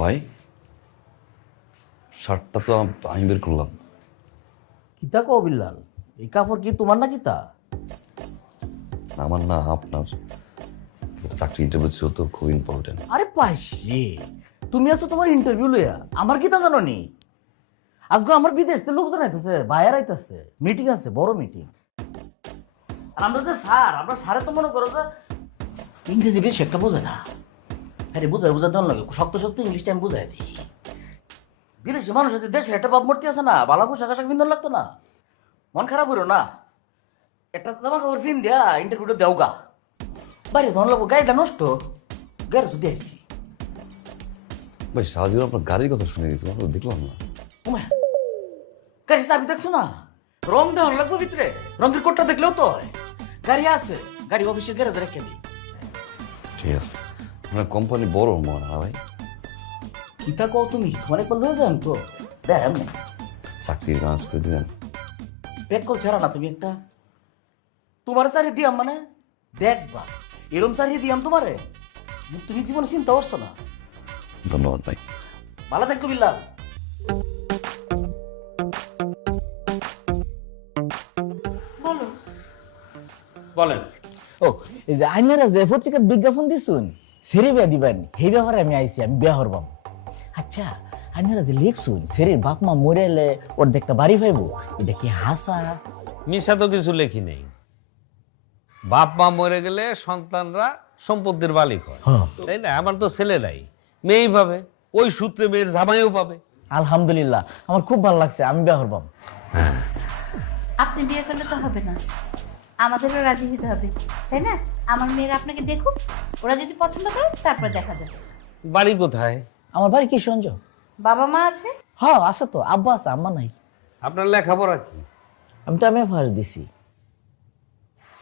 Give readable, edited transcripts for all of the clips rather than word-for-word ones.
ভাই শার্টটা তো আমি বের করলাম। কিতা কও বিল্লাল, এই কাপড় কি তোমার না কিতা? আমার না আপনার। চাকরি ইন্টারভিউ ছিল তো, খুব ইম্পর্টেন্ট। আরে পাইছি, তুমি আছো তোমার ইন্টারভিউ লইয়া, আমার কিতা জানো নি? আজকে আমার বিদেশ থেকে লোকজন আইতেছে, বাইরে আইতেছে, মিটিং আছে, বড় মিটিং। আর আমরা যে স্যার, আমরা স্যারে তো মনে করো যে ইংরেজি বেশি একটা বোঝে না। আরে বোঝা দেওয়ার লাগে, শক্ত শক্ত ইংলিশটা আমি বুঝাই দিই। বিদেশি মানুষ আছে, দেশের একটা ভাবমূর্তি আছে না, বালা পোশাক আশাক বিন্দন লাগতো না। মন খারাপ হইল না, একটা জামা কাপড় ফিন দেয়া ইন্টারভিউটা দেও গা। বাইরে ধন লাগবো, গাড়িটা নষ্ট, গাড়ি তো দিয়েছি। ভাই সারাজীবন আপনার গাড়ির কথা শুনে গেছি, আমরা দেখলাম না। গাড়ির চাবি দেখছো না, রং দেওয়ার লাগবে ভিতরে, রঙের কোটটা দেখলেও তো হয়। গাড়ি আছে, গাড়ি অফিসের গ্যারেজে রেখে দিই। ঠিক আছে, আপনার কোম্পানি বড় মনে হয় ভাই। কিতা কও তুমি, তোমার একবার লয়ে যান তো, দেখ এমনি চাকরির কাজ করে দিলেন। ব্যাক কল ছাড়া না তুমি একটা, তোমার চারি দিয়াম মানে দেখবা, এরম চারি দিয়াম তোমারে, তুমি জীবনে চিন্তা করছো না। ধন্যবাদ ভাই। ভালো থাকো বিল্লাল। বলো। বলেন। ও এই যে আইনারা যে পত্রিকার বিজ্ঞাপন দিছুন সেরে বিয়া দিবেন, সেই ব্যাপারে আমি আইছি, আমি বিয়া হরবাম। আচ্ছা আইনারা যে লিখছুন সেরির বাপ মা মরে এলে ওর দেখটা বাড়ি পাইবো, এটা কি হাসা? মিশা তো কিছু লেখি নেই। বাপ মা মরে গেলে সন্তানরা সম্পত্তির মালিক হয়, হ্যাঁ। তাই না? আমার তো ছেলেরাই, মেয়েই পাবে, ওই সূত্রে মেয়ের জামাইও পাবে। আলহামদুলিল্লাহ, আমার খুব ভালো লাগছে, আমি বিয়া হরবাম। আপনি বিয়ে করলে তো হবে না, আমাদেরও রাজি হতে হবে, তাই না? আমার মেয়েরা আপনাকে দেখুক, ওরা যদি পছন্দ করে তারপর দেখা যাবে। বাড়ি কোথায়? আমার বাড়ি কিশোরগঞ্জ। বাবা মা আছে? হ্যাঁ আছে তো, আব্বা আছে, আম্মা নাই। আপনার লেখাপড়া কি? আমি তো আমি ফার্স্ট দিছি।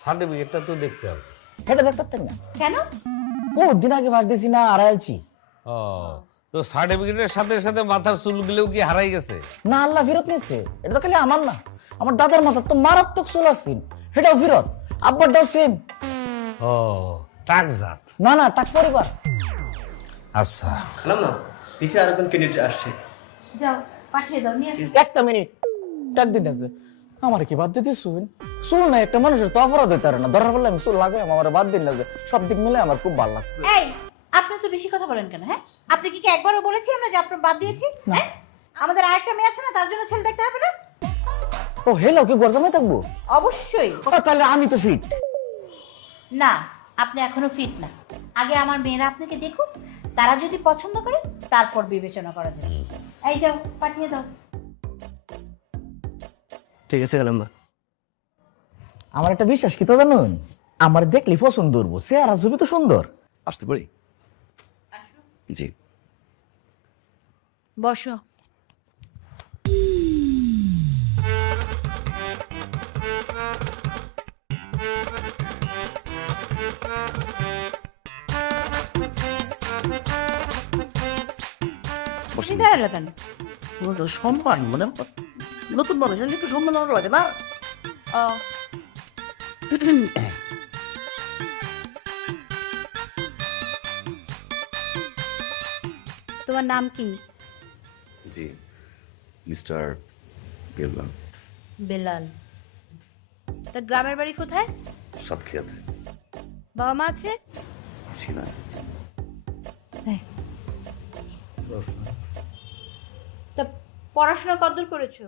সার্টিফিকেটটা তো দেখতে হবে। এটা দেখতে না, কেন? ও দিন আগে ফার্স্ট দিছি না, আড়াইলছি। ও, তো সার্টিফিকেটের সাথে সাথে মাথার চুলগুলোও কি হারাই গেছে? না, আল্লাহ ফেরত নিয়েছে। এটা তো খালি আমার না, আমার দাদার মাথার তো মারাত্মক চুল আসছিল, সেটাও ফেরত। আব্বারটাও সেম। ও, টাকজাত। না না, টাক পরিবার। আচ্ছা, খালাম না, পিছিয়ে আরেকজন ক্যান্ডিডেট আসছে। যাও পাঠিয়ে দাও, নিয়ে আসো। একটা মিনিট, ডাক দিন আছে। আমার কি বাদ দিতে শুন? চুল না একটা মানুষের তো অপরাধ হইতে পারে না, ধরার বললে আমি চুল লাগাই, আমার বাদ দিন না যে। সব দিক মিলে আমার খুব ভালো লাগছে। এই, আপনি তো বেশি কথা বলেন কেন? হ্যাঁ, আপনি কি একবারও বলেছি আমরা যে আপনার বাদ দিয়েছি? হ্যাঁ, আমাদের আরেকটা মেয়ে আছে না, তার জন্য ছেলে দেখতে হবে না? ও হেলো, কি গরজামে থাকবো? অবশ্যই। ও, তাহলে আমি তো ফিট। না, আপনি এখনো ফিট না। আগে আমার মেয়েরা আপনাকে দেখুক, তারা যদি পছন্দ করে তারপর বিবেচনা করা যাবে। এই যাও, পাঠিয়ে দাও। ঠিক আছে খালাম না। আমার একটা বিশ্বাস কি তো জানুন, আমার দেখলি পছন্দ করবো, চেহারা ছবি তো সুন্দর। আসতে পারি? জি। বসো। বসেন। দাঁড়ালো কেন? ওটা সম্মান, মানে নতুন মানুষ হলে একটু সম্মান আমার লাগে না? ও, তোমার নাম কি? জি, মিস্টার বেলবান। বেলাল। তা গ্রামের বাড়ি কোথায়? সাতক্ষীরাতে। বাবা মা আছে? ছি না। তা পড়াশোনা কতদূর করেছো?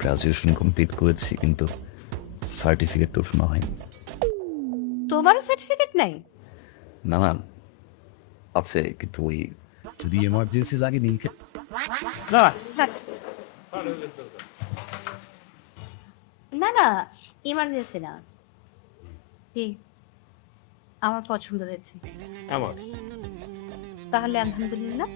গ্রাজুয়েশন কমপ্লিট করেছি, কিন্তু সার্টিফিকেট ওঠানো হয়নি। তোমারও সার্টিফিকেট নাই? না না, আছে, কিন্তু ওই যদি এমার্জেন্সি লাগে নীলকে। না না, ইমার্জেন্সি না। কি, আমার পছন্দ হয়েছে। আমার তাহলে আলহামদুলিল্লাহ।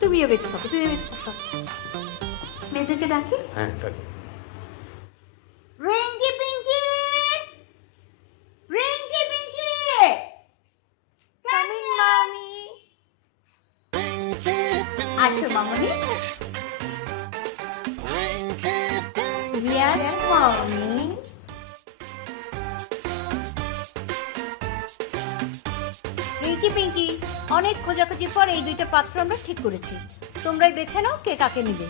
তুমিও বেঁচে থাকো, তুমি বেঁচে থাকো। মেয়েদেরকে ডাকি। হ্যাঁ, রিঙ্কি পিঙ্কি, রিঙ্কি পিঙ্কি, কামিং মামি। আচ্ছা মামনি, Yes, mommy. রিঙ্কি পিঙ্কি, অনেক খোঁজাখুঁজির পর এই দুইটা পাত্র আমরা ঠিক করেছি। তোমরাই বেছে নাও কে কাকে নিবে।